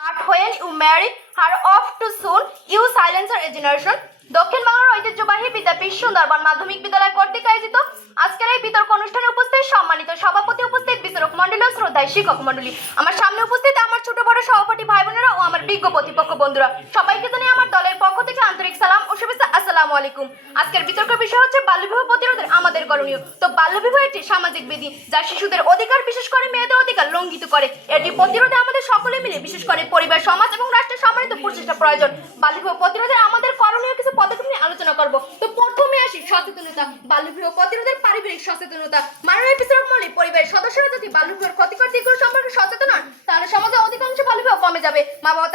But when you marry her off too soon, you silence a generation. দক্ষিণ বাংলার ঐতিহ্যবাহী বিদ্যাপীঠ সুন্দরবন মাধ্যমিক বিদ্যালয় কর্তৃক আয়োজিত আজকের এই বিতর্ক অনুষ্ঠানে উপস্থিত সম্মানিত সভাপতি, উপস্থিত বিচারক মন্ডলী ও শ্রদ্ধায় শিক্ষক মন্ডলী, আমার সামনে উপস্থিত আমার ছোট বড় সহপাঠী ভাই বোনেরা ও আমার বিজ্ঞ প্রতিপক্ষ বন্ধুরা, সবাইকে জানাই আমার দলের পক্ষ থেকে আন্তরিক সালাম ও শুভেচ্ছা। আসসালামু আলাইকুম। আজকের বিতর্ক বিষয় হচ্ছে বাল্যবিবাহ প্রতিরোধের আমাদের করণীয়। তো বাল্যবিবাহ একটি সামাজিক বিধি যা শিশুদের অধিকার, বিশেষ করে মেয়েদের অধিকার লঙ্ঘিত করে। এটি প্রতিরোধে আমাদের সকলে মিলে, বিশেষ করে পরিবার, সমাজ এবং রাষ্ট্রের সম্মিলিত প্রচেষ্টা প্রয়োজন। বাল্যবিবাহ প্রতিরোধে আমাদের করণীয় কিছু পদক্ষেপ নিয়ে আলোচনা করব। তো প্রথমে আসি সচেতনতা। বাল্যবিবাহ প্রতিরোধের পারিবারিক সচেতনতা। মাননীয় বিচারক মণ্ডলী, পরিবারের সদস্যরা যদি বাল্যবিবাহের ক্ষতিকর দিকগুলো সম্পর্কে সচেতন হন, তাহলে সমাজে অধিকাংশ বাল্যবিবাহ কমে যাবে। মা বাবা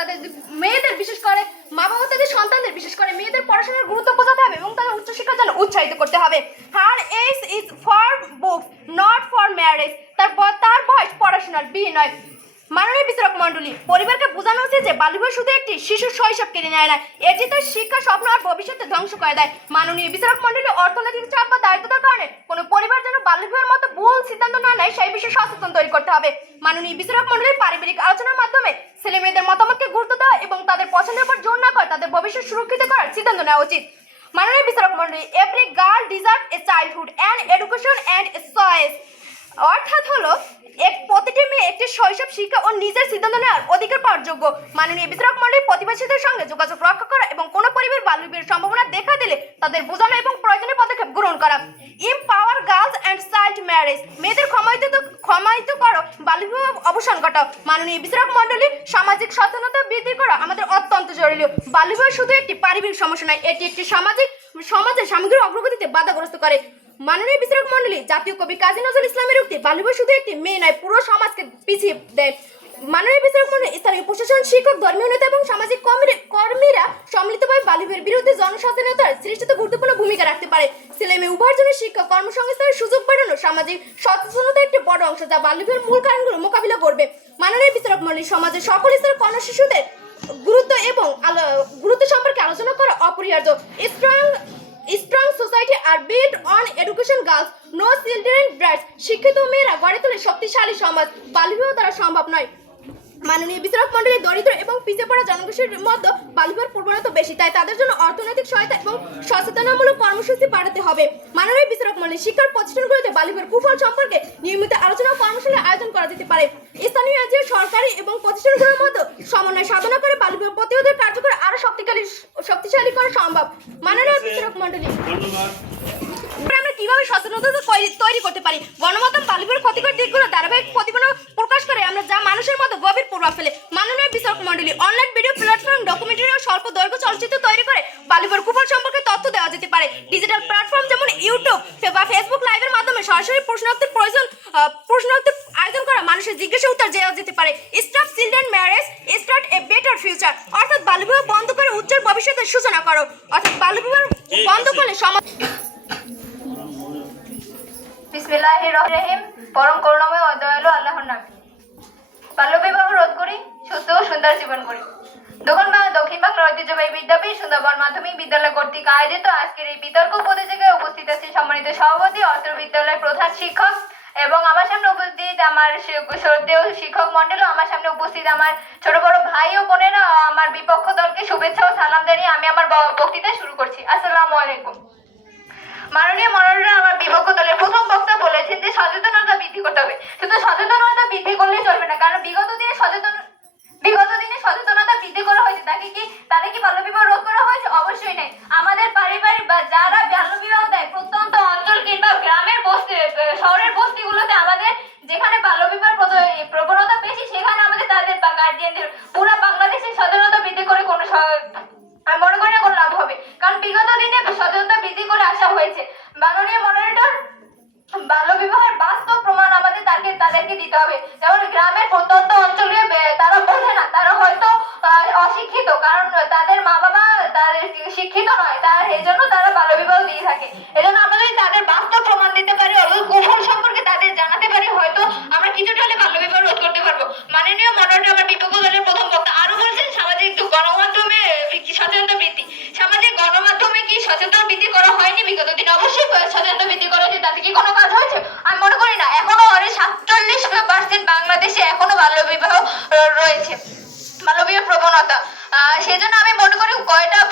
তাদের সন্তানদের, বিশেষ করে মেয়েদের পড়াশোনার গুরুত্ব বোঝাতে হবে এবং তাদের উচ্চশিক্ষার জন্য উৎসাহিত করতে হবে। Her age is for books, not for marriage. তার বয়স পড়াশোনার, বিয়ে নয়। মাননীয় বিচারক মণ্ডলী, পরিবারকে বোঝানো উচিত যে বাল্যবিবাহ শুধু একটি শিশুর শৈশব কেড়ে নেয় না, এটি তার শিক্ষা, স্বপ্ন আর ভবিষ্যতে ধ্বংস করে দেয়। মাননীয় বিচারক মণ্ডলী, অর্থনৈতিক চাপ বা দায়িত্বতার কারণে কোনো পরিবার যেন বাল্যবিবাহের মতো ভুল সিদ্ধান্ত না নেয় সেই বিষয়ে সচেতন তৈরি করতে হবে। মাননীয় বিচারক মণ্ডলী, পারিবারিক আলোচনার মাধ্যমে ছেলে মেয়েদের মতামতকে গুরুত্ব দেওয়া এবং তাদের পছন্দের উপর জোর না করে তাদের ভবিষ্যৎ সুরক্ষিত করার সিদ্ধান্ত নেওয়া উচিত। মাননীয় বিচারক মণ্ডলী, every girl deserve A childhood and education and a choice. অর্থাৎ হলো প্রতিটি মেয়ে একটি শৈশব শিক্ষা ও নিজের সিদ্ধান্ত নেওয়ার অধিকার পাওয়ার যোগ্য। মাননীয় বিচারক মণ্ডলী, প্রতিবেশীদের সঙ্গে যোগাযোগ রক্ষা করা এবং কোনো পরিবার বাল্যবিবাহের সম্ভাবনা দেখা দিলে তাদের বোঝানো এবং প্রয়োজনীয় পদক্ষেপ গ্রহণ করা। Empower girls and child marriage. মেয়েদের ক্ষমায়িত করো, বাল্যবিবাহ অবসান ঘটাও। মাননীয় বিচারক মণ্ডলী, সামাজিক সচেতনতা বৃদ্ধি করা আমাদের অত্যন্ত জরুরি। বাল্যবিবাহ শুধু একটি পারিবারিক সমস্যা নয়, এটি একটি সমাজের সামগ্রিক অগ্রগতিতে বাধাগ্রস্ত করে। মাননীয় বিচারক মণ্ডলী, জাতীয় কবি কাজী নজরুল ইসলামের উক্তি, বাল্যবিবাহ শুধু একটি মেয়ে নয়, পুরো সমাজকে পিছিয়ে দেয়। মাননীয় বিচারক মণ্ডলী, স্থানীয় প্রশাসন, শিক্ষক, ধর্মীয় নেতা এবং সামাজিক কর্মীরা সম্মিলিতভাবে বাল্যবিবাহের বিরুদ্ধে জনসচেতনতার সৃষ্টিতে গুরুত্বপূর্ণ ভূমিকা রাখতে পারে। ছেলে মেয়ে উভয়ের জন্য শিক্ষা, কর্মসংস্থানের সুযোগ বাড়ানো সামাজিক সচেতনতার একটি বড় অংশ, যা বাল্যবিবাহের মূল কারণগুলো মোকাবিলা করবে। মাননীয় বিচারক মণ্ডলী, সমাজের সকল স্তরের কন্যা শিশুদের গুরুত্ব সম্পর্কে আলোচনা করা অপরিহার্য। Strong society are built on education. Girls, no children brides. শিক্ষিত মেয়েরা গড়ে তোলে শক্তিশালী সমাজ। বাল্যবিবাহ দ্বারা সম্ভব নয়। মাননীয় বিচারক মণ্ডলী, দরিদ্র এবং পিছিয়ে পড়া জনগোষ্ঠীর মধ্যে বাল্যবিবাহের প্রবণতা বেশি, তাই তাদের জন্য অর্থনৈতিক সহায়তা এবং সচেতনামূলক কর্মসূচি বাড়াতে হবে। মাননীয় বিচারক মণ্ডলী, শিক্ষার প্রতিষ্ঠানগুলোতে বাল্যবিবাহের কুফল সম্পর্কে নিয়মিত আলোচনা ও কর্মশালার আয়োজন করা যেতে পারে। স্থানীয় এনজিও, সরকারি এবং প্রতিষ্ঠানগুলোর মধ্যে সমন্বয় সাধনা করে বাল্যবিবাহ প্রতিরোধের কার্যকর আরো শক্তিশালী করা সম্ভব। মাননীয় বিচারক মণ্ডলী, আমরা কিভাবে সচেতনতা তৈরি করতে পারি? গণমাধ্যম বাল্যবিবাহের ক্ষতিকর দিকগুলো ধারাবাহিক প্রতিবেদন প্রকাশ করে আমরা যা মানুষের মধ্যে গভীর প্রভাব ফেলে। মাননীয় বিচারক মণ্ডলী, অনলাইন ভিডিও প্ল্যাটফর্ম, ডকুমেন্টারি ও স্বল্প দৈর্ঘ্য চলচ্চিত্র তৈরি করে বাল্যবিবাহের কুফল সম্পর্কে তথ্য দেওয়া যেতে পারে। ডিজিটাল প্ল্যাটফর্ম যেমন ইউটিউব বা ফেসবুক লাইভের মাধ্যমে সরাসরি প্রশ্নোত্তর আয়োজন করা, মানুষের জিজ্ঞাসা উত্তর দেওয়া যেতে পারে। Stop children marriage, start a better future. অর্থাৎ বাল্যবিবাহ বন্ধ করে উজ্জ্বল ভবিষ্যতের সূচনা করো। অর্থাৎ বাল্যবিবাহ বন্ধ করলে সমাজ। বিসমিল্লাহির রহমানির রহিম। পরম করুণাময় ও দয়ালু আল্লাহর নামে। বাল্যবিবাহ রোধ করি, সুস্থ ও সুন্দর জীবন করি। দক্ষিণ বাংলার ঐতিহ্যবাহী বিদ্যাপীঠ সুন্দরবন মাধ্যমিক বিদ্যালয় কর্তৃক আয়োজিত আজকের এই বিতর্ক প্রতিযোগিতায় উপস্থিত আছেন সম্মানিত সভাপতি, অত্র বিদ্যালয়ের প্রধান শিক্ষক এবং আমার সামনে উপস্থিত আমার শ্রদ্ধেয় শিক্ষক মন্ডল, আমার সামনে উপস্থিত আমার ছোট বড় ভাই ও বোনেরা, আমার বিপক্ষ দলকে শুভেচ্ছা ও সালাম জানিয়ে আমি আমার বক্তৃতা শুরু করছি। আসসালামু আলাইকুম। মাননীয় মনোররা, আমার বিপক্ষ দলের প্রথম বক্তা বলেছেন যে সচেতনতা বৃদ্ধি করতে হবে। শুধু সচেতনতা বৃদ্ধি করলেই চলবে না, কারণ বিগত দিনে সচেতনতা বৃদ্ধি করা হয়েছে। তাদের কি বাল্যবিবাহ রোধ করা হয়েছে? অবশ্যই নেই। আমাদের পারিবারিক বা যারা বাল্যবিবাহ দেয় প্রত্যন্ত অঞ্চল কিংবা গ্রামের শহরের বস্তিগুলোতে, আমাদের যেখানে বাল্যবিবাহের প্রবণতা বেশি, সেখানে আমাদের তাদের বা গার্জিয়ানদের পুরো বাংলাদেশে সচেতনতা বৃদ্ধি করে আমি মনে করি না কোনো লাভ হবে, কারণ বিগত দিনে সচেতনতা বৃদ্ধি করে আসা হয়েছে। মাননীয় মনোনীত বাল্যবিবাহের বাস্তব প্রমাণ আমাদের তাদেরকে দিতে হবে। যেমন গ্রামের প্রত্যন্ত অঞ্চলে তারা বোঝে না, তারা হয়তো অশিক্ষিত, কারণ তাদের মা বাবা তাদের শিক্ষিত নয়, এই জন্য তারা বাল্যবিবাহ দিয়ে থাকে। এজন্য আমরা যদি তাদের বাস্তব প্রমাণ দিতে পারি, কুফল সম্পর্কে তাদের জানাতে পারি, হয়তো আমরা কিছুটা হলে বাল্যবিবাহ রোধ করতে পারবো। মাননীয় মনোনীত আমার বিপক্ষ দলের প্রথম বক্তা আরো বলছেন সামাজিক গণমাধ্যমে সচেতনতা বৃদ্ধি। সামাজিক গণমাধ্যমে কি সচেতনতা বৃদ্ধি করা হয়নি বিগত দিনে? অবশ্যই সচেতনতা বৃদ্ধি করা হয়েছে। তাতে কি কোনো কাজ হয়েছে? আমি মনে করি না। এখনো 47% বাংলাদেশে এখনো বাল্যবিবাহ রয়েছে। প্রবণতা। সেজন্য আমি মনে করি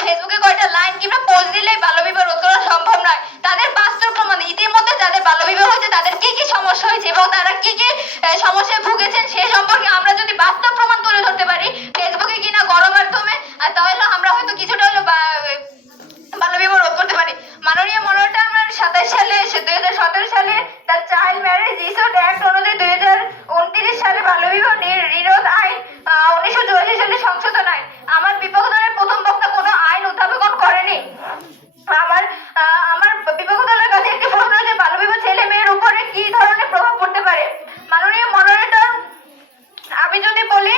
ফেসবুকে কয়টা লাইন কিংবা পোস্ট দিলেই বাল্যবিবাহ রোধ করা সম্ভব নয়। তাদের বাস্তব প্রমাণ, ইতিমধ্যে যাদের বাল্যবিবাহ হয়েছে তাদের কি কি সমস্যা হয়েছে এবং তারা কি কি সমস্যায় ভুগেছেন সে সম্পর্কে আমরা যদি বাস্তব প্রমাণ তুলে ধরতে পারি ফেসবুকে কিনা গণমাধ্যমে, তাহলে আমরা হয়তো কিছুটা হলো বাল্যবিবাহ রোধ করতে পারি। মাননীয় মনোনীত আমার 2017 সালে the child marriage resort act অনুযায়ী 2029 সালে বাল্যবিবাহ নিরোধ আইন 1984 সালে সংশোধন আইন। আমার বিপক্ষ দলের প্রথম বক্তা কোনো আইন উত্থাপন করেনি। আমার বিপক্ষ দলের কাছে একটি প্রশ্ন আছে, বাল্যবিবাহ ছেলে মেয়ের উপরে কি ধরনের প্রভাব পড়তে পারে? মাননীয় মনোনীত আমি যদি বলি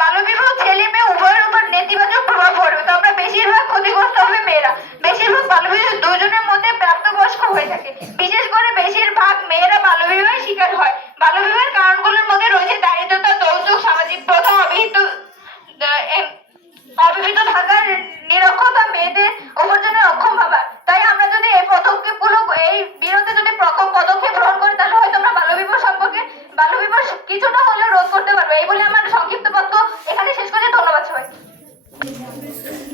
বাল্যবিবাহ ছেলে মেয়ে উভয়ের উপর নেতিবাচক প্রভাব পড়বে, তবে বেশিরভাগ ক্ষতিগ্রস্ত হবে মেয়েরা। বেশিরভাগ বাল্যবিবাহ দুজনের মধ্যে প্রাপ্তবয়স্ক হয়ে থাকে। বিশেষ করে বেশিরভাগ মেয়েরা বাল্যবিবাহের শিকার হয়। বাল্যবিবাহের কারণগুলোর মধ্যে রয়েছে দারিদ্রতা, যৌতুক, সামাজিক প্রথা, অবিবাহিত থাকার নিরক্ষতা, মেয়েদের উপার্জনের অক্ষম ভাবা। তাই আমরা যদি এই পদক্ষেপগুলো এই বিরুদ্ধে যদি পদক্ষেপ গ্রহণ করি তাহলে হয়তো আমরা বাল্যবিবাহ কিছুটা হলেও রোধ করতে পারবো। এই বলে আমার সংক্ষিপ্ত বক্তব্য এখানে শেষ করছি। ধন্যবাদ সবাই।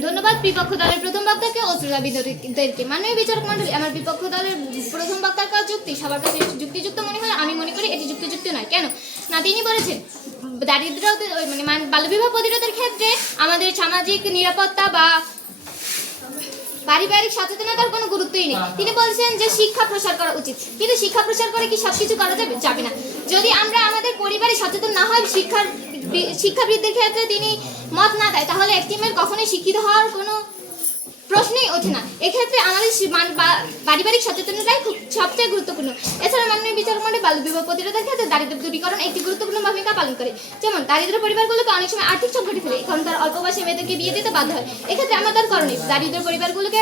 ধন্যবাদ বিপক্ষ দলের প্রথম বক্তাকে ও শ্রোতাবিদদেরকে। মাননীয় বিচারক মণ্ডলী, আমার বিপক্ষ দলের প্রথম বক্তার কাজ যুক্তি সবার কাছে যুক্তিযুক্ত মনে হয়। আমি মনে করি এটি যুক্তিযুক্ত নয়। কেন না, তিনি বলেছেন দারিদ্র মানে বাল্যবিবাহ প্রতিরোধের ক্ষেত্রে আমাদের সামাজিক নিরাপত্তা বা পারিবারিক সচেতনতার কোনো গুরুত্বই নেই। তিনি বলছেন যে শিক্ষা প্রসার করা উচিত, কিন্তু শিক্ষা প্রসার করে কি সবকিছু করা যাবে না। যদি আমরা আমাদের পরিবারে সচেতন না হয়, শিক্ষা বৃদ্ধির ক্ষেত্রে তিনি মত না দেয়, তাহলে একটি মেয়ের কখনোই শিক্ষিত হওয়ার কোনো প্রশ্নই ওঠে না। এক্ষেত্রে আমাদের পারিবারিক সচেতনতাই সবচেয়ে গুরুত্বপূর্ণ। এছাড়া মাননীয় বিচারক মণ্ডলী বাল্যবিবাহ প্রতিরোধের ক্ষেত্রে দারিদ্র দূরীকরণ একটি গুরুত্বপূর্ণ ভূমিকা পালন করে। যেমন দারিদ্র পরিবারগুলোকে অনেক সময় আর্থিক সংকটে ফেলে, কারণ তার অল্প বয়সী মেয়েদেরকে বিয়ে দিতে বাধ্য হয়। এক্ষেত্রে আমাদের করণীয় দারিদ্র পরিবারগুলোর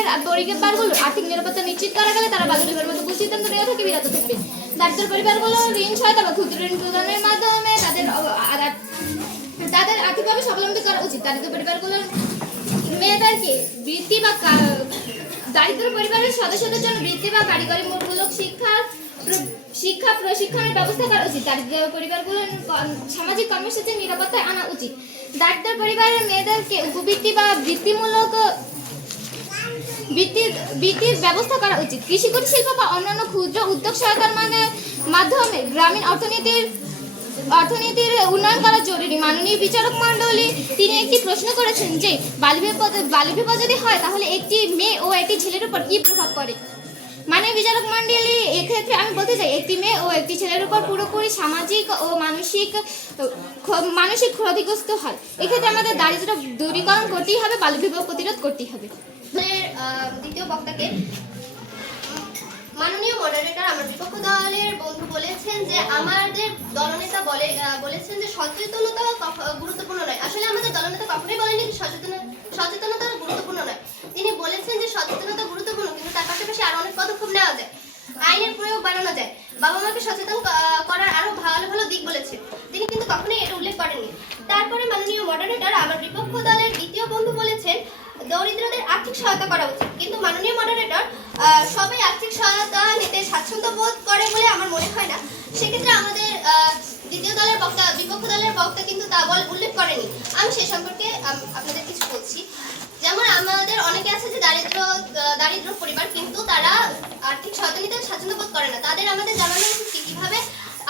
আর্থিক নিরাপত্তা নিশ্চিত করা গেলে তারা বাল্যবিবাহের মতো কুসিদ্ধান্ত নেওয়া থেকে বিরত থাকবে। দারিদ্র পরিবারগুলো ঋণ সহায়তা বা ক্ষুদ্র ঋণ প্রদানের মাধ্যমে তাদের আর্থিকভাবে স্বাবলম্বী করা উচিত। দারিদ্র পরিবারগুলোর মেয়েদেরকে বৃত্তি বা দারিদ্র পরিবারের সদস্যদের জন্য বৃত্তি বা কারিগরি মূলক শিক্ষা প্রশিক্ষণের ব্যবস্থা করা উচিত। দারিদ্র পরিবারগুলোর সামাজিক কর্মসূচির নিরাপত্তায় আনা উচিত। দারিদ্র পরিবারের মেয়েদেরকে উপবৃত্তি বা বৃত্তির ব্যবস্থা করা উচিত। কৃষি কুটির শিল্প বা অন্যান্য ক্ষুদ্র উদ্যোগ সহায়তার মাধ্যমে গ্রামীণ অর্থনীতির উন্নয়ন করা জরুরি। মাননীয় বিচারক মণ্ডলী তিনি একটি প্রশ্ন করেছেন যে বাল্যবিবাহ যদি হয় তাহলে একটি মেয়ে ও একটি ছেলের উপর কি প্রভাব পড়ে। মাননীয় বিচারক মণ্ডলী এক্ষেত্রে আমি বলতে চাই, একটি মেয়ে ও একটি ছেলের উপর পুরোপুরি সামাজিক ও মানসিক ক্ষতিগ্রস্ত হয়। এক্ষেত্রে আমাদের দারিদ্র দূরীকরণ করতেই হবে, বাল্যবিবাহ প্রতিরোধ করতেই হবে। দ্বিতীয় বক্তাকে মাননীয় মডারেটর আমার বিপক্ষ দলের বন্ধু বলেছেন যে আমাদের দলনেতা বলেছেন যে সচেতনতা গুরুত্বপূর্ণ নয়। আসলে আমাদের দলনেতা কখনোই বলেনি যে সচেতনতা গুরুত্বপূর্ণ নয়। তিনি বলেছেন যে সচেতনতা গুরুত্বপূর্ণ, কিন্তু তার পাশাপাশি আরো অনেক পদক্ষেপ নেওয়া যায়, আইনের প্রয়োগ বাড়ানো যায়, বাবা মাকে সচেতন করার আরো ভালো ভালো দিক বলেছেন। তিনি কিন্তু কখনোই এটা উল্লেখ করেননি। তারপরে মাননীয় মডারেটর আমার বিপক্ষ দলের দ্বিতীয় বন্ধু বলেছেন দরিদ্রদের আর্থিক সহায়তা করা উচিত, কিন্তু মাননীয় মডারেটর সবাই আর্থিক সহায়তা নিতে স্বাচ্ছন্দ্য বোধ করে বলে আমার মনে হয় না। সেক্ষেত্রে আমাদের বিপক্ষ দলের বক্তা কিন্তু তা উল্লেখ করেনি। আমি সে সম্পর্কে আপনাদের কিছু বলছি। যেমন আমাদের অনেকে আছে যে দারিদ্র পরিবার, কিন্তু তারা আর্থিক সহায়তা নিতে স্বাচ্ছন্দ্য বোধ করে না। তাদের আমাদের জানানো উচিত কিভাবে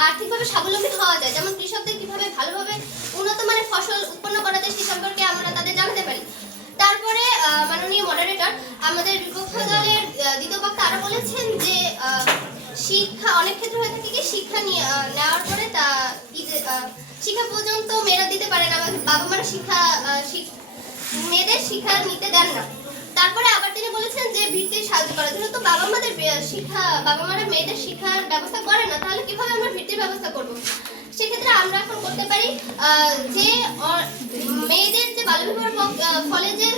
আর্থিকভাবে স্বাবলম্বী হওয়া যায়, যেমন কৃষকদের কিভাবে ভালোভাবে উন্নত মানের ফসল উৎপন্ন করা যায়, সে সম্পর্কে আমরা তাদের জানাতে পারি। তারপরে মাননীয় মডারেটর আমাদের বিপক্ষ দলের দ্বিতীয় বক্তা আরো বলেছেন যে শিক্ষা অনেক ক্ষেত্রে হয়ে থাকে কি শিক্ষা নেওয়ার পরে শিক্ষা পর্যন্ত মেয়েরা দিতে পারে না, বাবা মারা মেয়েদের শিক্ষা নিতে দেন না। তারপরে আবার তিনি বলেছেন যে বৃত্তির সাহায্য করার জন্য, তো বাবা মারা মেয়েদের শিক্ষার ব্যবস্থা করে না, তাহলে কিভাবে আমরা বৃত্তির ব্যবস্থা করব? সেক্ষেত্রে আমরা এখন করতে পারি যে মেয়েদের যে বাল্যবিবাহের ফলে যে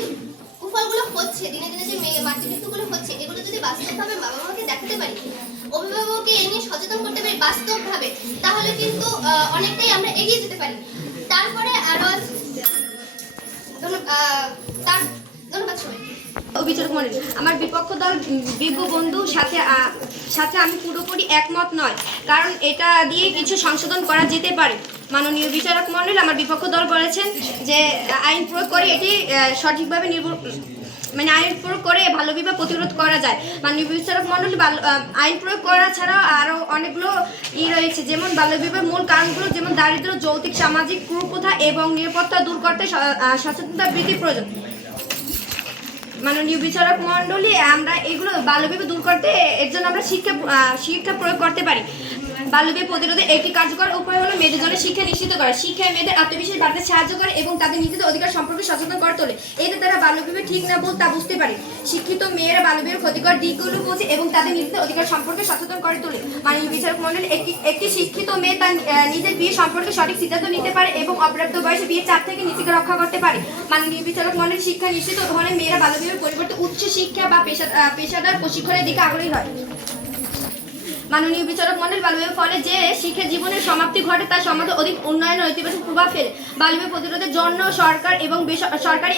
কুফলগুলো হচ্ছে, দিনে দিনে যে মাতৃমৃত্যুগুলো হচ্ছে, এগুলো যদি বাস্তবভাবে বাবা মাকে দেখাতে পারি, অভিভাবককে এ নিয়ে সচেতন করতে পারি বাস্তবভাবে, তাহলে কিন্তু অনেকটাই আমরা এগিয়ে যেতে পারি। তারপরে আরো ধন্যবাদ সবাই। বিচারক মণ্ডলী, আমার বিপক্ষ দল বিজ্ঞ বন্ধু সাথে আমি পুরোপুরি একমত নয়, কারণ এটা দিয়ে কিছু সংশোধন করা যেতে পারে। মাননীয় বিচারক মণ্ডল আমার বিপক্ষ দল বলেছেন যে আইন প্রয়োগ করে এটি সঠিকভাবে আইন প্রয়োগ করে বাল্য বিবাহ প্রতিরোধ করা যায়। মাননীয় বিচারক মণ্ডলী আইন প্রয়োগ করা ছাড়াও আরও অনেকগুলো রয়েছে, যেমন বাল্য বিবাহের মূল কারণগুলো যেমন দারিদ্র্য, যৌতুক, সামাজিক কুপ্রথা এবং নিরাপত্তা দূর করতে সচেতনতা বৃদ্ধি প্রয়োজন। মাননীয় বিচারক মণ্ডলী আমরা এগুলো বাল্যবিবাহ দূর করতে এর জন্য আমরা শিক্ষা প্রয়োগ করতে পারি। বাল্যবিবাহ প্রতিরোধে একটি কার্যকর উপায় হলো মেয়েদের জন্য শিক্ষা নিশ্চিত করা। শিক্ষায় মেয়েদের আত্মবিশ্বাস বাড়াতে সাহায্য করে এবং তাদের নিজেদের অধিকার সম্পর্কে সচেতন করে তোলে। এতে তারা বাল্যবিবাহ ঠিক না ভুল তা বুঝতে পারে। শিক্ষিত মেয়েরা বাল্যবিবাহের ক্ষতিকর দিকগুলো বোঝে এবং তাদের নিজেদের অধিকার সম্পর্কে সচেতন করে তোলে। মাননীয় বিচারক মণ্ডলী একটি শিক্ষিত মেয়ে তার নিজের বিয়ে সম্পর্কে সঠিক সিদ্ধান্ত নিতে পারে এবং অপ্রাপ্ত বয়সে বিয়ের চাপ থেকে নিজেকে রক্ষা করতে পারে। মাননীয় বিচারক মণ্ডলী শিক্ষা নিশ্চিত হলে মেয়েরা বাল্যবিবাহের পরিবর্তে উচ্চ শিক্ষা বা পেশাদার প্রশিক্ষণের দিকে আগ্রহী হয়। মাননীয় বিচারক মণ্ডল বাল্যবিবাহের ফলে যে শিক্ষা জীবনের সমাপ্তি ঘটে তার সমাজে অধিক উন্নয়নের ইতিবাচক প্রভাব ফেলে। বাল্যবিবাহ প্রতিরোধের জন্য সরকারি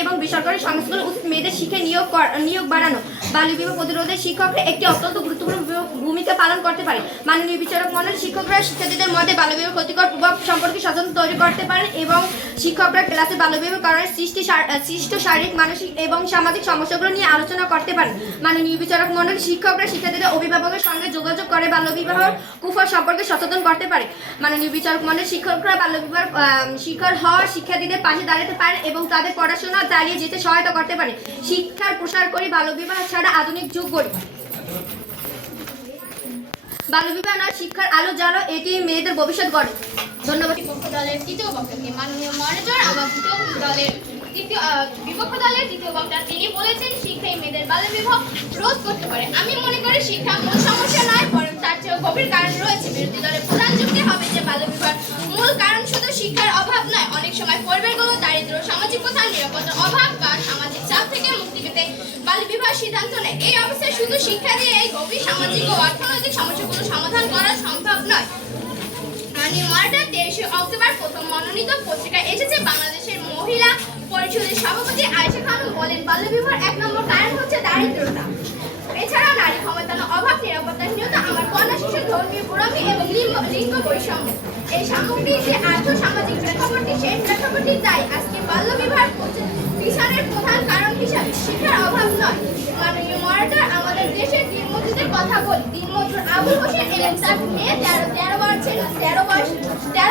এবং বেসরকারি সংস্থাগুলো উচিত মেয়েদের শিক্ষায় নিয়োগ বাড়ানো। বাল্যবিবাহ প্রতিরোধে শিক্ষকরা একটি অত্যন্ত গুরুত্বপূর্ণ ভূমিকা পালন করতে পারে। মাননীয় বিচারক মণ্ডল শিক্ষকরা শিক্ষার্থীদের মধ্যে বাল্যবিবাহের ক্ষতিকর প্রভাব সম্পর্কে সচেতন তৈরি করতে পারেন এবং শিক্ষকরা ক্লাসে বাল্যবিবাহের কারণে সৃষ্ট শারীরিক, মানসিক এবং সামাজিক সমস্যাগুলো নিয়ে আলোচনা করতে পারেন। মাননীয় বিচারক মণ্ডল শিক্ষকরা শিক্ষার্থীদের অভিভাবকের সঙ্গে যোগাযোগ করে বাল্যবিবাহের কুফল সম্পর্কে সচেতন করতে পারে। মাননীয় বিচারক মণ্ডল শিক্ষকরা বাল্যবিবাহের শিকার হওয়া শিক্ষার্থীদের পাশে দাঁড়াতে পারে এবং তাদের পড়াশোনা চালিয়ে যেতে সহায়তা করতে পারে। শিক্ষার প্রসার করি, বাল্যবিবাহ ছাড়া আধুনিক যুগ গড়ি। বাল্যবিবাহ নয়, শিক্ষার আলো জ্বালো, এটি মেয়েদের ভবিষ্যৎ গড়ে। ধন্যবাদ। বিপক্ষ দলের তৃতীয় বক্তাকে মাননীয় মনোজর আমার বিপক্ষ দলের তৃতীয় বক্তা তিনি বলেছেন শিক্ষাই মেয়েদের বাল্যবিবাহ রোধ করতে পারে। আমি মনে করি শিক্ষা মূল সমস্যা নয়, বরং তার চেয়েও গভীর কারণ রয়েছে। বিরোধী দলের প্রধান যুক্তি হবে যে বাল্যবিবাহের মূল কারণ শুধু শিক্ষার অভাব নয়, অনেক সময় পরিবারগুলো দারিদ্র্য, সামাজিক প্রথা, নিরাপত্তার অভাব বা সামাজিক চাপ থেকে মুক্তি পেতে বাল্যবিবাহের সিদ্ধান্ত নেয়। এই অবস্থায় শুধু শিক্ষা দিয়ে এই গভীর সামাজিক ও অর্থনৈতিক সমস্যাগুলো সমাধান করা সম্ভব নয়। মাননীয় মডার 23 অক্টোবর প্রথম মনোনীত পত্রিকা এসেছে। বাংলাদেশের মহিলা পরিষদের সভাপতি আয়েশা খানম বলেন বাল্যবিবাহের 1 নম্বর কারণ হচ্ছে দারিদ্রতা। এছাড়াও নারী ক্ষমতায়নের অভাব, নিরাপত্তাহীনতা, আমার কন্যা শিশুর ধর্মীয় প্রণামী এবং লিঙ্গ বৈষম্য। এই সামগ্রিক যে আর্থ সামাজিক প্রেক্ষাপটটি, সেই প্রেক্ষাপটটি তাই আজকে বাল্যবিবাহের পিছনের প্রধান কারণ হিসাবে শিক্ষার অভাব নয়। মাননীয় মডার আমাদের দেশের দিনমজুরদের কথা বলি। দিনমজুর আবুল হোসেন এবং তার মেয়ে 13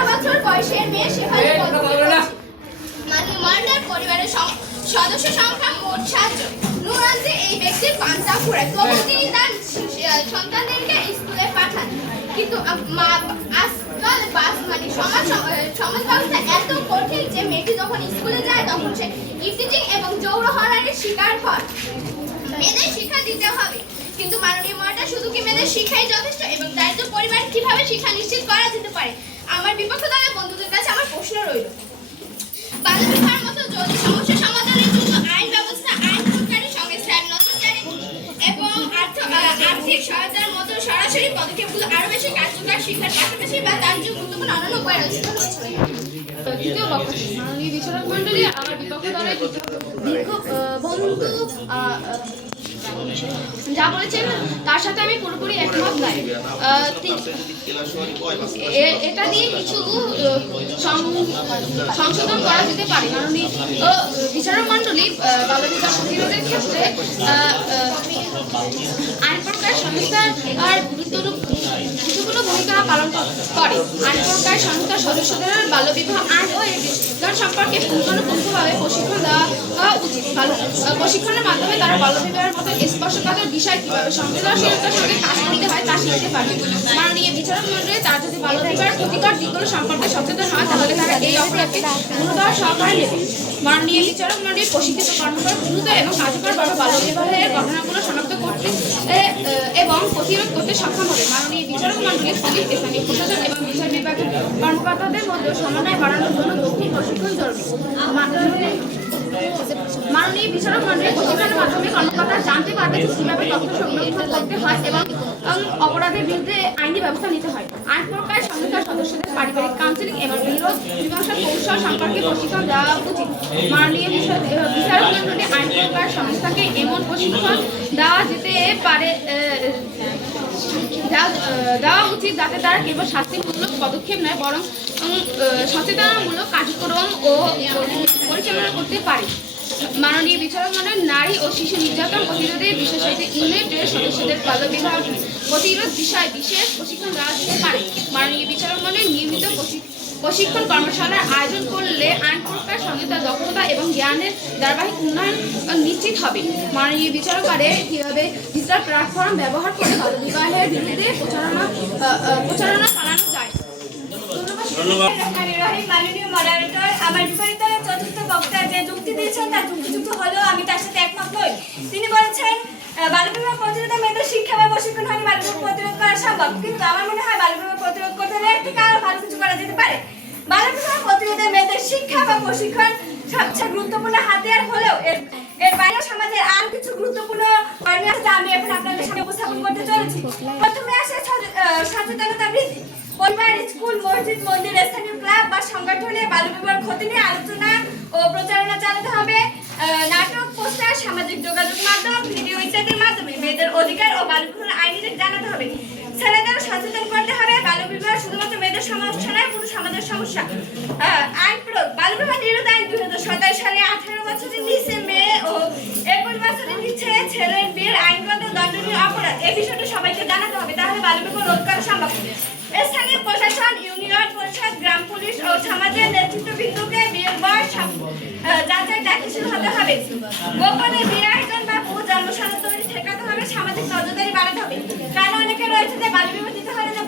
বছর বয়সের মেয়ে শেফালি। মাননীয় মডার পরিবারের সদস্য সংখ্যা মোট 7 জন। নুরানজি এই ব্যক্তির পান্তা ফুরায়, তবু তিনি তার সন্তানদেরকে স্কুলে পাঠান। কিন্তু আজকাল সমাজ ব্যবস্থা এত কঠিন যে মেয়েটি যখন স্কুলে যায় তখন সে ইফটিজিং এবং যৌন হয়রানির শিকার হয়। মেয়েদের শিক্ষা দিতে হবে, কিন্তু মাননীয় মডার শুধু কি মেয়েদের শিক্ষাই যথেষ্ট এবং দারিদ্র পরিবার কিভাবে শিক্ষা নিশ্চিত করা যেতে পারে? আমার বিপক্ষ দলের বন্ধুদের কাছে আমার প্রশ্ন রইল। বাল্যবিবাহের মতো জটিল সমস্যা সমাধানের জন্য আইন ব্যবস্থা, আইন প্রয়োগকারী সংস্থার নজরদারি এবং আর্থিক সহায়তার মতো সরাসরি পদক্ষেপগুলো আরো বেশি কার্যকর শিক্ষার পাশাপাশি বা তার যে গুরুত্বপূর্ণ অন্যান্য উপায় রয়েছে। তৃতীয় বক্তা মাননীয় বিচারক মণ্ডলী আমার বিপক্ষ দলের বন্ধু যা বলেছেন তার সাথে আমি পুরোপুরি একমত নই। এটা দিয়ে কিছু সংশোধন করা যেতে পারে। মাননীয় বিচারক মণ্ডলী বাল্যবিবাহ প্রতিরোধের ক্ষেত্রে আইন প্রকার সংস্থার গুরুত্বপূর্ণ ভূমিকা পালন করে। আইন প্রকার সংস্থার সদস্যদের বাল্যবিবাহ আইন ও এর বিধান সম্পর্কে পুঙ্খানুপুঙ্খভাবে প্রশিক্ষণ দেওয়া উচিত। প্রশিক্ষণের মাধ্যমে তারা বাল্যবিবাহের মতো স্পর্শকাতর বিষয় কিভাবে সংবেদনশীলতার সঙ্গে কাজ করতে হয় তা শিখতে পারবে। মাননীয় বিচারক মণ্ডলী তারা যদি বাল্যবিবাহের ক্ষতিকর দিকগুলো সম্পর্কে সচেতন হয় তাহলে তারা এই অপরাধকে গুরুতর সহকারে নেবে। মাননীয় বিচারক মণ্ডলী প্রশিক্ষিত কর্মকর দ্রুত এবং কার্যকরভাবে বাল্যবিবাহের ঘটনাগুলো শনাক্ত করতে এবং প্রতিরোধ করতে সক্ষম হবে। মাননীয় বিচারক মণ্ডলী পুলিশ, স্থানীয় প্রশাসন এবং বিচার বিভাগের কর্মকর্তাদের মধ্যে সমন্বয় বাড়ানোর জন্য দক্ষিণ প্রশিক্ষণ জরুরি। মাননীয় বিচারক মণ্ডলী প্রশিক্ষণের মাধ্যমে কর্মকর্তা জানতে পারবে যে কিভাবে তথ্য সংরক্ষণ করতে হয় এবং অপরাধের বিরুদ্ধে আইনি ব্যবস্থা নিতে হয়। আইন প্রকার সংস্থার সদস্যদের পারিবারিক কাউন্সিলিং এবং বিরোধ মীমাংসার কৌশল সম্পর্কে প্রশিক্ষণ দেওয়া উচিত। মাননীয় বিচারক মণ্ডলী আইন প্রকার সংস্থাকে এমন প্রশিক্ষণ দেওয়া যেতে পারে দেওয়া উচিত, যাতে তারা কেবল শাস্তিমূলক পদক্ষেপ নয় বরং সচেতনমূলক কার্যক্রম ও পরিচালনা করতে পারে। মাননীয় বিচারক মণ্ডল নারী ও শিশু নির্যাতন প্রতিরোধে বিশেষায়িত ইউনিটের সদস্যদের বাল্যবিবাহ প্রতিরোধ বিষয়ে বিশেষ প্রশিক্ষণ দেওয়া যেতে পারে। মাননীয় বিচারক মণ্ডল নিয়মিত প্রশিক্ষণ কর্মশালার আয়োজন করলে আইন প্রকার সংহিতা দক্ষতা এবং জ্ঞানের ধারাবাহিক উন্নয়ন নিশ্চিত হবে। মাননীয় বিচারকারে কীভাবে ডিজিটাল প্ল্যাটফর্ম ব্যবহার করে বাল্যবিবাহের বিরুদ্ধে প্রচারণা চালানো যায়। মাননীয় মডারেটর, আমার বিপরীতে চতুর্থ বক্তা যে যুক্তি দিয়েছেন তার যুক্তিযুক্ত হলেও আমি তার সাথে একমত নই। তিনি বলেছেন বাল্যবিবাহ প্রতিরোধে মেয়েদের শিক্ষা বা প্রশিক্ষণ হলে বাল্যবিবাহ প্রতিরোধ করা সম্ভব, কিন্তু আমার মনে হয় বাল্যবিবাহ প্রতিরোধ করতে হলে একটি আরো ভালো কিছু করা যেতে পারে। বাল্যবিবাহ প্রতিরোধে মেয়েদের শিক্ষা বা প্রশিক্ষণ সবচেয়ে গুরুত্বপূর্ণ হাতিয়ার হলেও এর বাইরে সমাজের আরো কিছু গুরুত্বপূর্ণ কর্মী আছে যা আমি এখন আপনাদের সামনে উপস্থাপন করতে চলেছি। প্রথমে আসে সচেতনতা বৃদ্ধি। পরিবার, স্কুল, মসজিদ, মন্দির, স্থানীয় ক্লাব বা সংগঠনে বাল্যবিবাহের ক্ষতি নিয়ে আলোচনা ও প্রচারণা চালাতে হবে। নাটক, পোস্টার, সামাজিক যোগাযোগ মাধ্যম, ভিডিও ইত্যাদির মাধ্যমে মেয়েদের অধিকার ও বাল্যবিবাহের আইনি দিক জানাতে হবে। ছেলেদের সচেতন করতে হবে। বাল্যবিবাহ শুধুমাত্র মেয়েদের সমস্যা নয়, পুরো সমাজের সমস্যা। আইন প্রয়োগ। বাল্যবিবাহ নিরোধ আইন 2017 সালে 18 বছরের নিচে মেয়ে ও 21 বছরের নিচে ছেলের বিয়ের আইনগত দণ্ডনীয় অপরাধ। এই বিষয়টি সবাইকে জানাতে হবে, তাহলে বাল্যবিবাহ রোধ করা সম্ভব। স্থানীয় প্রশাসন, ইউনিয়ন পরিষদ, গ্রাম পুলিশ ও সমাজের নেতৃত্ববৃন্দকে বিয়ের বয়স যাচাই দায়িত্বশীল হতে হবে। গোপনে বিয়ে আয়োজন বা বহু জন্মসনদ তৈরি ঠেকাতে হবে। সামাজিক নজরদারি বাড়াতে হবে। কারণ অনেকে রয়েছে যে বাল্যবিবাহ দিতে হলে যে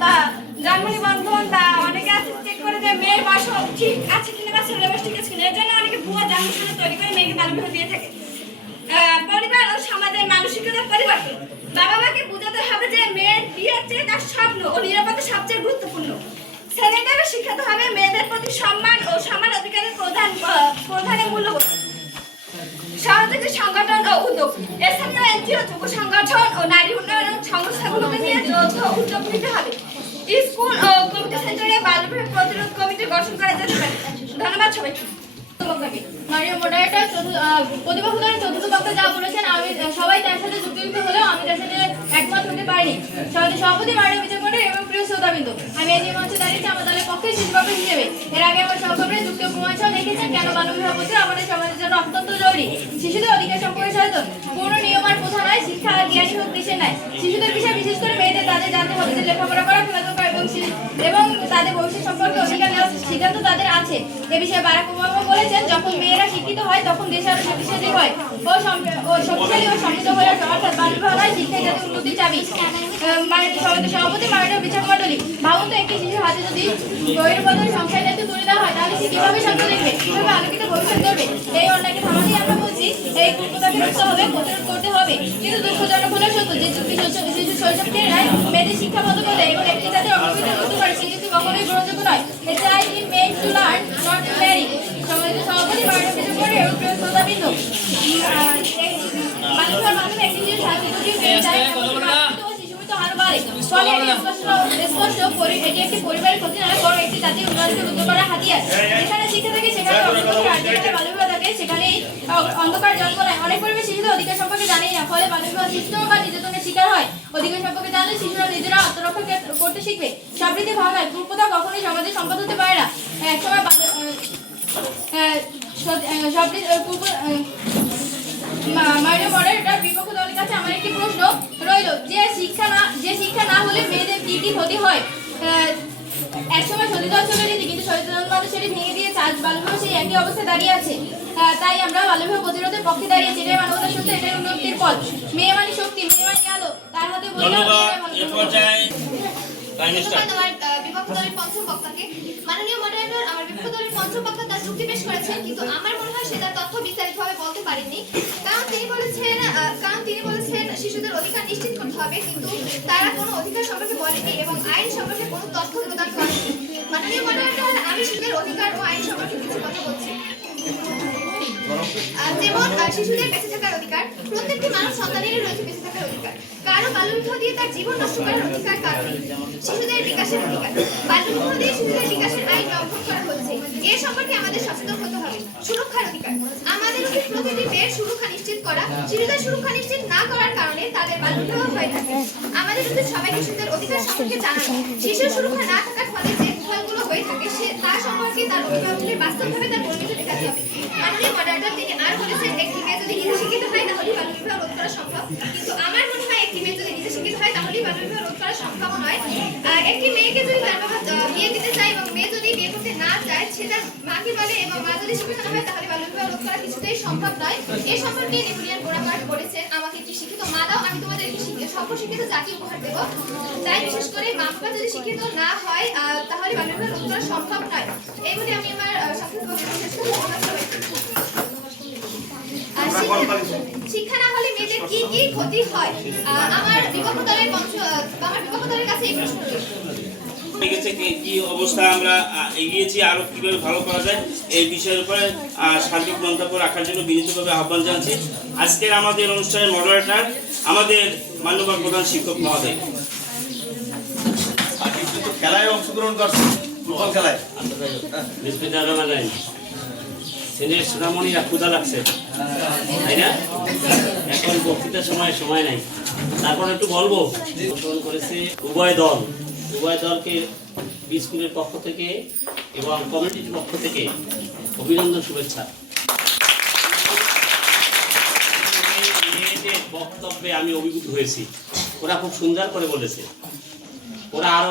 জন্ম নিবন্ধন বা অনেকে আছে চেক করে যে মেয়ের বয়স ঠিক আছে কিনা বা ছেলের বয়স ঠিক আছে কিনা, এর জন্য অনেকে ভুয়া জন্মসনদ তৈরি করে মেয়েকে বাল্যবিবাহ দিয়ে থাকে। পরিবার ও সমাজের মানসিকতার পরিবর্তন। বাবা মাকে বোঝাতে হবে যে মেয়ের বিয়ের চেয়ে তার স্বপ্ন ও নিরাপত্তা সবচেয়ে গুরুত্বপূর্ণ। ছেলেদেরও শিখাতে হবে মেয়েদের প্রতি সম্মান ও সমান অধিকারের প্রধানের মূল্যবোধ। সহযোগী সংগঠন ও উদ্যোগ। স্থানীয় এনজিও, যুব সংগঠন ও নারী উন্নয়ন সংস্থাগুলোকে নিয়ে যৌথ উদ্যোগ নিতে হবে। স্কুল ও কমিটি সেন্টারে বাল্যবিবাহ প্রতিরোধ কমিটি গঠন করা যেতে পারে। ধন্যবাদ সবাইকে। মাননীয় মডারেটর প্রতিপক্ষের চতুর্থ বক্তা যা বলেছেন আমি সবাই তার সাথে যুক্তিযুক্ত হলেও আমি তার সাথে একমত হতে পারিনি। সভাপতি, মাননীয় বিচারপতি এবং প্রিয় শ্রোতাবৃন্দ, আমি এই যে মঞ্চে দাঁড়িয়েছি আমার দলের পক্ষে শিশুবাবু হিসেবে। এর আগে আমার সহকর্মীরা যুক্তি প্রমাণ সহ দেখেছেন কেন বাল্যবিবাহ প্রতিরোধ আমাদের সমাজের জন্য অত্যন্ত জরুরি। শিশুদের অধিকার সম্পর্কে সচেতন। কোনো নিয়ম আর প্রথা নয়, শিক্ষা আর জ্ঞানী হোক দেশের নাই। শিশুদের বিষয়ে বিশেষ করে মেয়েদের তাদের জানতে হবে যে লেখাপড়া করা, খেলাধুলা করা এবং তাদের ভবিষ্যৎ সম্পর্কে অধিকার নেওয়ার সিদ্ধান্ত তাদের আছে। এ বিষয়ে বারাক ওবামা বলেছেন, যখন মেয়েরা শিক্ষিত হয় তখন দেশ আরো শক্তিশালী হয় ও শক্তিশালী ও সমৃদ্ধ হয়ে ওঠে। অর্থাৎ বাল্যবিবাহ নয়, শিক্ষাই যাতে উন্নতির চাবি। সভাপতি, মাননীয় বিচারক মণ্ডলী, ভাবুন তো একটি শিশুর হাতে যদি বইয়ের বদলে সংসার দায়িত্ব তুলে দেওয়া হয় তাহলে সে কিভাবে স্বপ্ন দেখবে, কিভাবে আলোকিত ভবিষ্যৎ করবে। এই অন্যায়কে থামাতেই আমরা বলছি এই কুপ্রথাকে রুখতে হবে, প্রতিরোধ করতে হবে। কিন্তু দুঃখজনক হলেও সত্য যে শিশু শৈশব থেকে মেয়েদের শিক্ষা বন্ধ করে এবং একটি জাতির অগ্রগতি করতে পারে সেই নীতি কখনোই গ্রহণযোগ্য নয়। A child is meant to learn, not to marry. সভাপতি, মাননীয় বিচারপতি এবং প্রিয় শ্রোতাবৃন্দ, বাল্যবিবাহের মাধ্যমে একটি শিশুর স্বাস্থ্যঝুঁকি বেড়ে যায় এবং শিশুমৃত্যু হার বাড়ে। ফলে এটি একটি পরিবারের ক্ষতি নয় বরং একটি জাতির উন্নয়নকে রুদ্ধ করার হাতিয়ার। যেখানে শিক্ষা থাকে সেখানে বাল্যবিবাহ থাকে সেখানেই অন্ধকার জন্ম নেয়। অনেক পরিবার শিশুদের অধিকার সম্পর্কে জানেই না, ফলে বাল্যবিবাহ সৃষ্ট বা নির্যাতনের শিকার হয়। অধিকার সম্পর্কে জানলে শিশুরা নিজেরা আত্মরক্ষা করতে শিখবে। সমৃদ্ধি ভাব নয়, কুপ্রথা কখনোই সমাজের সম্পদ হতে পারে না। একসময় মাননীয় মডারেটর, বিপক্ষ দলের কাছে আমার একটি প্রশ্ন রইল যে শিক্ষা না হলে মেয়েদের কি কি ক্ষতি হয়। একসময় সতীদাহ চলে যেত, কিন্তু সচেতন মানুষ সেটি ভেঙে দিয়েছে। আজ বাল্যবিবাহ সেই একই অবস্থায় দাঁড়িয়ে আছে। তাই আমরা বাল্যবিবাহ প্রতিরোধের পক্ষে দাঁড়িয়েছি। এটাই মানবতার সত্য, এটাই উন্নতির পথ। মেয়ে মানে শক্তি, মেয়ে মানে আলো, তার হাতে বিপক্ষ দলের পঞ্চম বক্তাকে। মাননীয় মডারেটর, আমার বিপক্ষ দলের পঞ্চম বক্তা তার যুক্তি পেশ করেছেন, কিন্তু আমার মনে হয় সে তার তথ্য বিস্তারিতভাবে বলতে পারেননি। কারণ তিনি বলেছেন শিশুদের অধিকার নিশ্চিত করতে হবে, কিন্তু তারা কোনো অধিকার সম্পর্কে বলেনি এবং আইন সম্পর্কে কোনো তথ্য প্রদান করেনি। মাননীয় মডারেটর, আমি শিশুদের অধিকার ও আইন সম্পর্কে কিছু কথা বলছি। যেমন শিশুদের বেঁচে থাকার অধিকার। প্রত্যেকটি মানব সন্তানেরই রয়েছে বেঁচে থাকার অধিকার। কারো বাল্যবিবাহ দিয়ে তার জীবন নষ্ট করার অধিকার কারণ নেই। শিশুদের বিকাশের অধিকার। বাল্যবিবাহ দিয়ে শিশুদের বিকাশের আইন লঙ্ঘন করা হচ্ছে। এ সম্পর্কে আমাদের সচেতন হতে হবে। সুরক্ষার অধিকার। আমাদের উচিত প্রতিটি মেয়ের সুরক্ষা নিশ্চিত করা। শিশুদের সুরক্ষা নিশ্চিত না করার কারণে তাদের বাল্যবিবাহ হয়ে থাকে। আমাদের উচিত সবাইকে শিশুদের অধিকার সম্পর্কে জানানো। শিশুর সুরক্ষা না থাকার ফলে যে ফলগুলো হয়ে থাকে তার সম্পর্কে তার অভিভাবকদের বাস্তবভাবে তার পরিমিতি দেখাতে হবে। মাননীয় মডারেটর তিনি আর বলেছেন একটি মেয়ে যদি নিজে শিক্ষিত হয় তাহলে বাল্যবিবাহ রোধ করা সম্ভব, কিন্তু আমার মনে হয় একটি মেয়ে যদি নিজে শিক্ষিত হয় তাহলে বাল্যবিবাহ রোধ করা সম্ভব নয়। একটি মেয়েকে যদি তার বাবা বিয়ে দিতে চায় এবং মেয়ে যদি বিয়ে করতে না চায় সেটা মাকে বলে এবং মা যদি শিক্ষিত না হয় তাহলে বাল্যবিবাহ রোধ করা কিছুতেই সম্ভব নয়। এ সম্পর্কে নেপোলিয়ন বোনাপার্ট বলেছেন, আমাকে একটি শিক্ষিত মা দাও, আমি তোমাদেরকে সর্বশিক্ষিত জাতি উপহার দেব। তাই বিশেষ করে মা বাবা যদি শিক্ষিত না হয় তাহলে বাল্যবিবাহ রোধ করা সম্ভব নয়। এই বলে আমি আমার সংক্ষিপ্ত বক্তব্য শেষ করছি। শিক্ষা না হলে মেয়েদের কি কি ক্ষতি হয়? আমার বিপক্ষ দলের কাছে এই প্রশ্ন রয়েছে। কি অবস্থা আমরা এগিয়েছি, আরো কিভাবে ভালো করা যায় এই বিষয়ের উপরে সার্বিক মন্তব্য রাখার জন্য বিনীতভাবে আহ্বান জানাচ্ছি। আজকের আমাদের অনুষ্ঠানের মডারেটর আমাদের মাননীয় প্রধান শিক্ষক মহোদয়। খেলায় অংশগ্রহণ করছে, ফুটবল খেলায়। সুনামণিরা ক্ষুধা লাগছে, তাই না? এখন বক্তৃতার সময় নাই, তারপর একটু বলবো। অংশগ্রহণ করেছে উভয় দলকে স্কুলের পক্ষ থেকে এবং কমিটির পক্ষ থেকে অভিনন্দন, শুভেচ্ছা। মেয়েদের বক্তব্যে আমি অভিভূত হয়েছি, ওরা খুব সুন্দর করে বলেছে। ওরা আরো